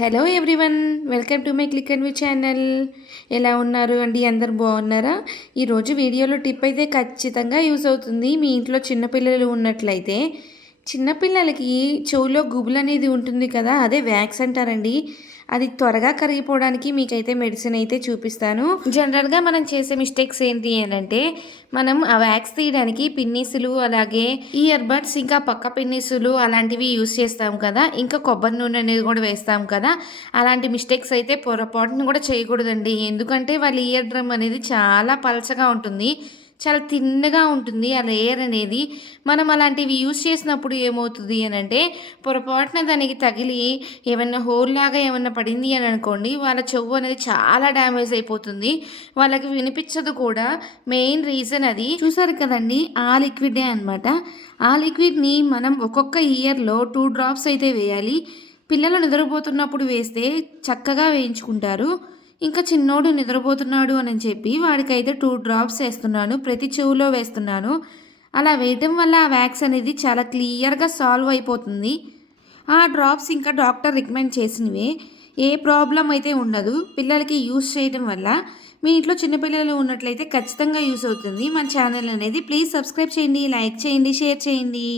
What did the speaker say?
Hello everyone, welcome to my click and view channel. ఎలా ఉన్నారు అండి? అందరు బాగున్నారా? ఈరోజు వీడియోలో టిప్ అయితే ఖచ్చితంగా యూస్ అవుతుంది. మీ ఇంట్లో చిన్నపిల్లలు ఉన్నట్లయితే చిన్నపిల్లలకి చెవులో గుబులు అనేది ఉంటుంది కదా, అదే వ్యాక్స్ అంటారండి. అది త్వరగా కరిగిపోవడానికి మీకైతే మెడిసిన్ అయితే చూపిస్తాను. జనరల్గా మనం చేసే మిస్టేక్స్ ఏంటి అంటే, మనం ఆ వ్యాక్స్ తీయడానికి పిన్నీసులు, అలాగే ఇయర్ బడ్స్, ఇంకా పక్క పిన్నీసులు అలాంటివి యూస్ చేస్తాం కదా, ఇంకా కొబ్బరి నూనె అనేది కూడా వేస్తాం కదా. అలాంటి మిస్టేక్స్ అయితే పొరపాటును కూడా చేయకూడదండి. ఎందుకంటే వాళ్ళ ఇయర్ డ్రమ్ అనేది చాలా పలచగా ఉంటుంది, చాలా తిన్నగా ఉంటుంది ఆ లేయర్ అనేది. మనం అలాంటివి యూస్ చేసినప్పుడు ఏమవుతుంది అని అంటే, పొరపాటున దానికి తగిలి ఏమన్నా హోల్ లాగా ఏమన్నా పడింది అని అనుకోండి, వాళ్ళ చెవు అనేది చాలా డ్యామేజ్ అయిపోతుంది, వాళ్ళకి వినిపించదు కూడా. మెయిన్ రీజన్ అది. చూసారు కదండి, ఆ లిక్విడే అనమాట. ఆ లిక్విడ్ని మనం ఒక్కొక్క ఇయర్లో 2 డ్రాప్స్ అయితే వేయాలి. పిల్లలు నిద్రపోతున్నప్పుడు వేస్తే చక్కగా వేయించుకుంటారు. ఇంకా చిన్నోడు నిద్రపోతున్నాడు అని చెప్పి వాడికైతే 2 డ్రాప్స్ వేస్తున్నాను, ప్రతి చెవులో వేస్తున్నాను. అలా వేయటం వల్ల ఆ వ్యాక్స్ అనేది చాలా క్లియర్గా సాల్వ్ అయిపోతుంది. ఆ డ్రాప్స్ ఇంకా డాక్టర్ రికమెండ్ చేసినవే, ఏ ప్రాబ్లం అయితే ఉండదు పిల్లలకి యూస్ చేయడం వల్ల. మీ ఇంట్లో చిన్నపిల్లలు ఉన్నట్లయితే ఖచ్చితంగా యూస్ అవుతుంది. మన ఛానల్ అనేది ప్లీజ్ సబ్స్క్రైబ్ చేయండి, లైక్ చేయండి, షేర్ చేయండి.